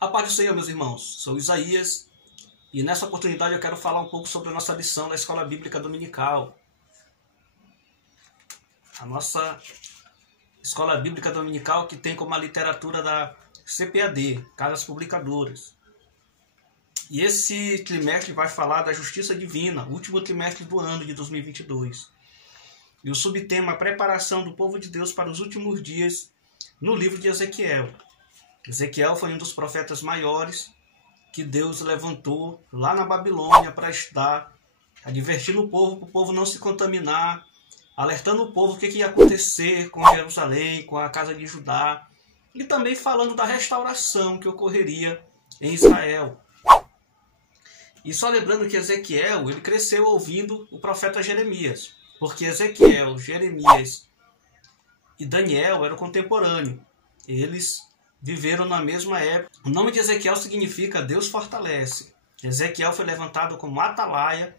A paz do Senhor, meus irmãos. Sou Isaías e nessa oportunidade eu quero falar um pouco sobre a nossa lição da Escola Bíblica Dominical. A nossa Escola Bíblica Dominical que tem como a literatura da CPAD, Casas Publicadoras. E esse trimestre vai falar da Justiça Divina, último trimestre do ano de 2022. E o subtema Preparação do Povo de Deus para os Últimos Dias no livro de Ezequiel. Ezequiel foi um dos profetas maiores que Deus levantou lá na Babilônia para estar advertindo o povo, para o povo não se contaminar, alertando o povo o que ia acontecer com Jerusalém, com a casa de Judá, e também falando da restauração que ocorreria em Israel. E só lembrando que Ezequiel ele cresceu ouvindo o profeta Jeremias, porque Ezequiel, Jeremias e Daniel eram contemporâneos. Eles viveram na mesma época. O nome de Ezequiel significa Deus fortalece. Ezequiel foi levantado como atalaia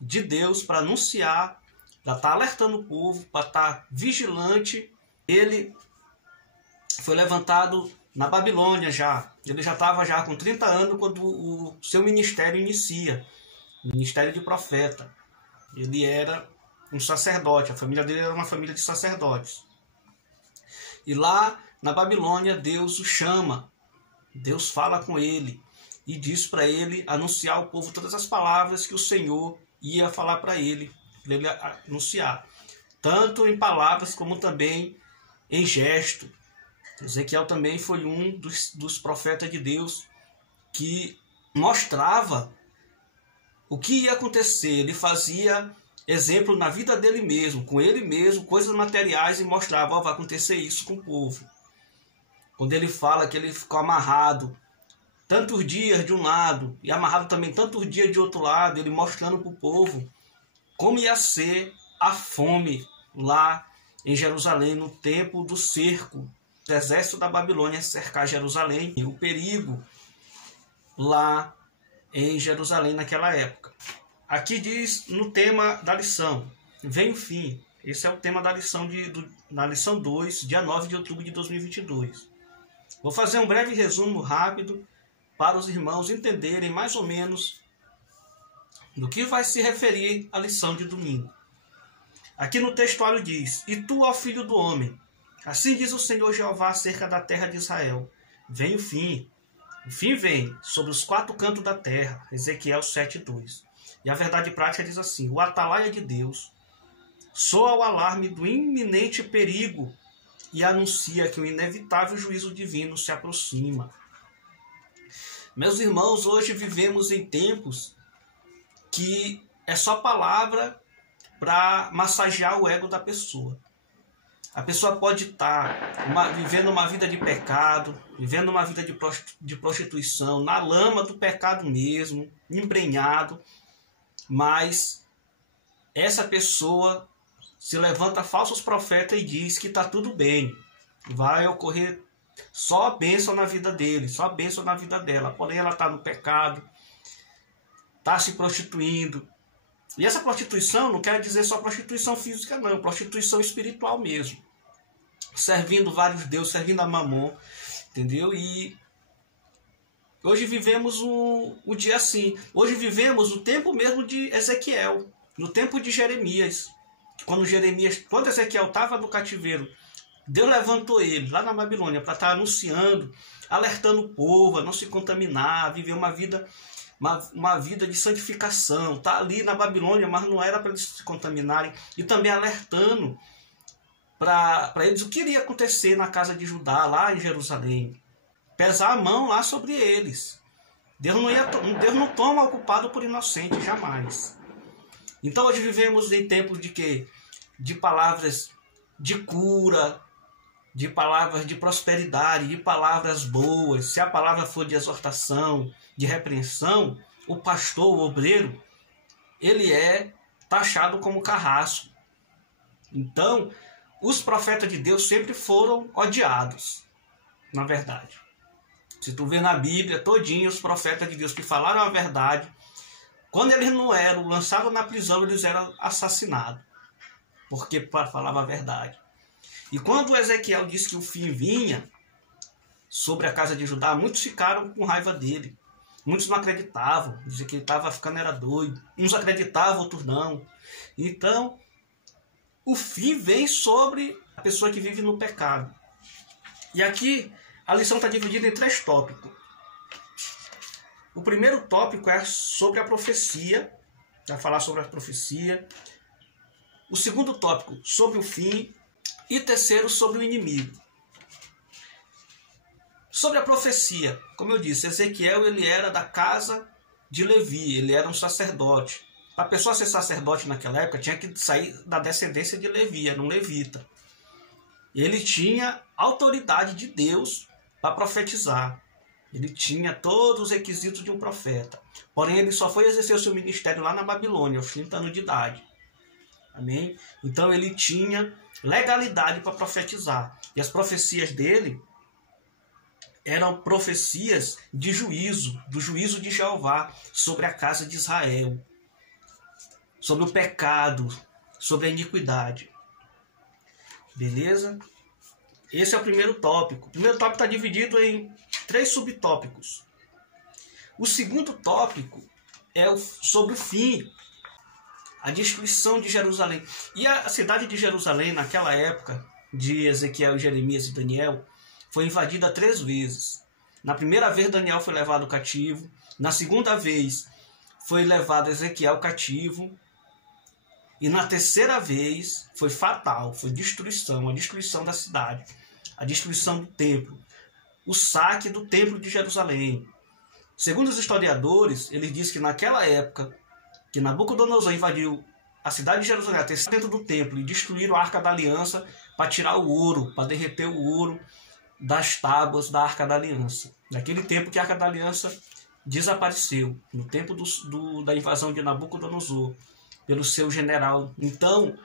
de Deus para anunciar, para estar alertando o povo, para estar vigilante. Ele foi levantado na Babilônia já. Ele já estava já com 30 anos quando o seu ministério inicia. Ministério de profeta. Ele era um sacerdote. A família dele era uma família de sacerdotes. E lá na Babilônia, Deus o chama, Deus fala com ele e diz para ele anunciar ao povo todas as palavras que o Senhor ia falar para ele anunciar, tanto em palavras como também em gesto. Ezequiel também foi um dos profetas de Deus que mostrava o que ia acontecer. Ele fazia exemplo na vida dele mesmo, com ele mesmo, coisas materiais, e mostrava, vai acontecer isso com o povo. Quando ele fala que ele ficou amarrado tantos dias de um lado e amarrado também tantos dias de outro lado, ele mostrando para o povo como ia ser a fome lá em Jerusalém, no tempo do cerco, do exército da Babilônia cercar Jerusalém, e o perigo lá em Jerusalém naquela época. Aqui diz no tema da lição, vem o fim. Esse é o tema da lição, da lição 2, dia 9 de outubro de 2022. Vou fazer um breve resumo rápido para os irmãos entenderem mais ou menos do que vai se referir a lição de domingo. Aqui no textuário diz, e tu, ó filho do homem, assim diz o Senhor Jeová acerca da terra de Israel, vem o fim vem sobre os quatro cantos da terra, Ezequiel 7:2. E a verdade prática diz assim, o atalaia de Deus soa o alarme do iminente perigo e anuncia que o inevitável juízo divino se aproxima. Meus irmãos, hoje vivemos em tempos que é só palavra para massagear o ego da pessoa. A pessoa pode estar vivendo uma vida de pecado, vivendo uma vida de prostituição, na lama do pecado mesmo, embrenhado, mas essa pessoa se levanta falsos profetas e diz que está tudo bem, vai ocorrer só bênção na vida dele, só bênção na vida dela, porém ela está no pecado, está se prostituindo. E essa prostituição não quer dizer só prostituição física não, prostituição espiritual mesmo, servindo vários deuses, servindo a Mamon, entendeu? E hoje vivemos um dia assim, hoje vivemos o tempo mesmo de Ezequiel, no tempo de Jeremias. Quando Ezequiel estava no cativeiro, Deus levantou ele lá na Babilônia para estar anunciando, alertando o povo a não se contaminar, a viver uma vida de santificação. Está ali na Babilônia, mas não era para eles se contaminarem. E também alertando para eles o que iria acontecer na casa de Judá, lá em Jerusalém. Pesar a mão lá sobre eles. Deus não toma o culpado por inocente, jamais. Então hoje vivemos em tempos de quê? De palavras de cura, de palavras de prosperidade, de palavras boas. Se a palavra for de exortação, de repreensão, o pastor, o obreiro, ele é taxado como carrasco. Então, os profetas de Deus sempre foram odiados, na verdade. Se tu vê na Bíblia todinha os profetas de Deus que falaram a verdade, quando eles não eram lançados na prisão, eles eram assassinados, porque falavam a verdade. E quando Ezequiel disse que o fim vinha, sobre a casa de Judá, muitos ficaram com raiva dele. Muitos não acreditavam, diziam que ele estava ficando, era doido. Uns acreditavam, outros não. Então, o fim vem sobre a pessoa que vive no pecado. E aqui a lição está dividida em 3 tópicos. O primeiro tópico é sobre a profecia, vai falar sobre a profecia. O segundo tópico, sobre o fim. E terceiro, sobre o inimigo. Sobre a profecia, como eu disse, Ezequiel ele era da casa de Levi, ele era um sacerdote. Para a pessoa ser sacerdote naquela época, tinha que sair da descendência de Levi, era um levita. Ele tinha autoridade de Deus para profetizar. Ele tinha todos os requisitos de um profeta. Porém, ele só foi exercer o seu ministério lá na Babilônia, aos 30 anos de idade. Amém? Então, ele tinha legalidade para profetizar. E as profecias dele eram profecias de juízo, do juízo de Jeová sobre a casa de Israel, sobre o pecado, sobre a iniquidade. Beleza? Esse é o primeiro tópico. O primeiro tópico está dividido em 3 subtópicos. O segundo tópico é sobre o fim, a destruição de Jerusalém. E a cidade de Jerusalém, naquela época de Ezequiel, Jeremias e Daniel, foi invadida 3 vezes. Na primeira vez, Daniel foi levado cativo. Na segunda vez, foi levado Ezequiel cativo. E na terceira vez, foi fatal, foi destruição, a destruição da cidade, a destruição do templo, o saque do templo de Jerusalém. Segundo os historiadores, eles dizem que naquela época, que Nabucodonosor invadiu a cidade de Jerusalém, até dentro do templo, e destruíram a Arca da Aliança para tirar o ouro, para derreter o ouro das tábuas da Arca da Aliança. Naquele tempo que a Arca da Aliança desapareceu, no tempo da invasão de Nabucodonosor, pelo seu general. Então,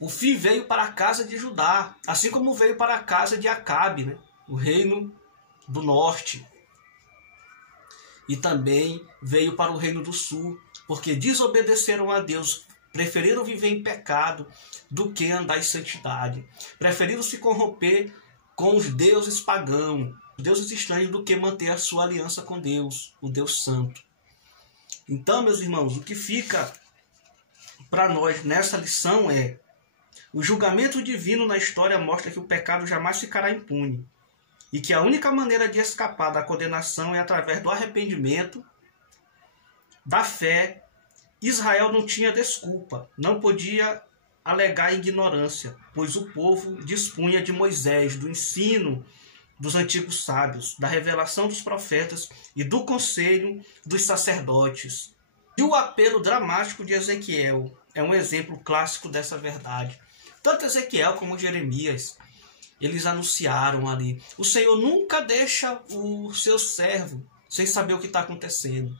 o fim veio para a casa de Judá, assim como veio para a casa de Acabe, né? O reino do norte. E também veio para o reino do sul, porque desobedeceram a Deus, preferiram viver em pecado do que andar em santidade. Preferiram se corromper com os deuses pagãos, os deuses estranhos, do que manter a sua aliança com Deus, o Deus Santo. Então, meus irmãos, o que fica para nós nessa lição é: o julgamento divino na história mostra que o pecado jamais ficará impune e que a única maneira de escapar da condenação é através do arrependimento, da fé. Israel não tinha desculpa, não podia alegar ignorância, pois o povo dispunha de Moisés, do ensino dos antigos sábios, da revelação dos profetas e do conselho dos sacerdotes. E o apelo dramático de Ezequiel é um exemplo clássico dessa verdade. Tanto Ezequiel como Jeremias, eles anunciaram ali: o Senhor nunca deixa o seu servo sem saber o que está acontecendo.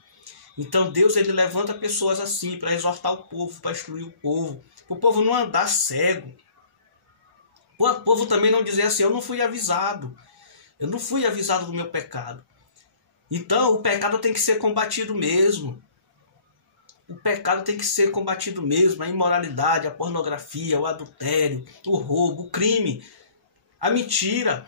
Então Deus ele levanta pessoas assim para exortar o povo, para instruir o povo, para o povo não andar cego. O povo também não dizer assim: eu não fui avisado do meu pecado. Então o pecado tem que ser combatido mesmo. O pecado tem que ser combatido mesmo, a imoralidade, a pornografia, o adultério, o roubo, o crime, a mentira,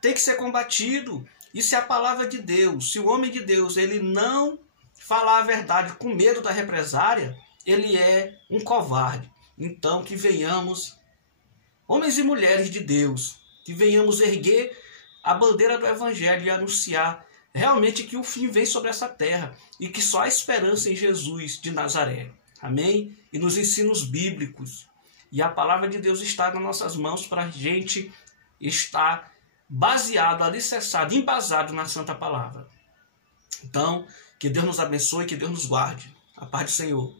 tem que ser combatido. Isso é a palavra de Deus. Se o homem de Deus ele não falar a verdade com medo da represária, ele é um covarde. Então que venhamos, homens e mulheres de Deus, que venhamos erguer a bandeira do Evangelho e anunciar realmente que o fim vem sobre essa terra e que só há esperança em Jesus de Nazaré. Amém? E nos ensinos bíblicos. E a palavra de Deus está nas nossas mãos para a gente estar baseado, alicerçado, embasado na Santa Palavra. Então, que Deus nos abençoe, que Deus nos guarde. A paz do Senhor.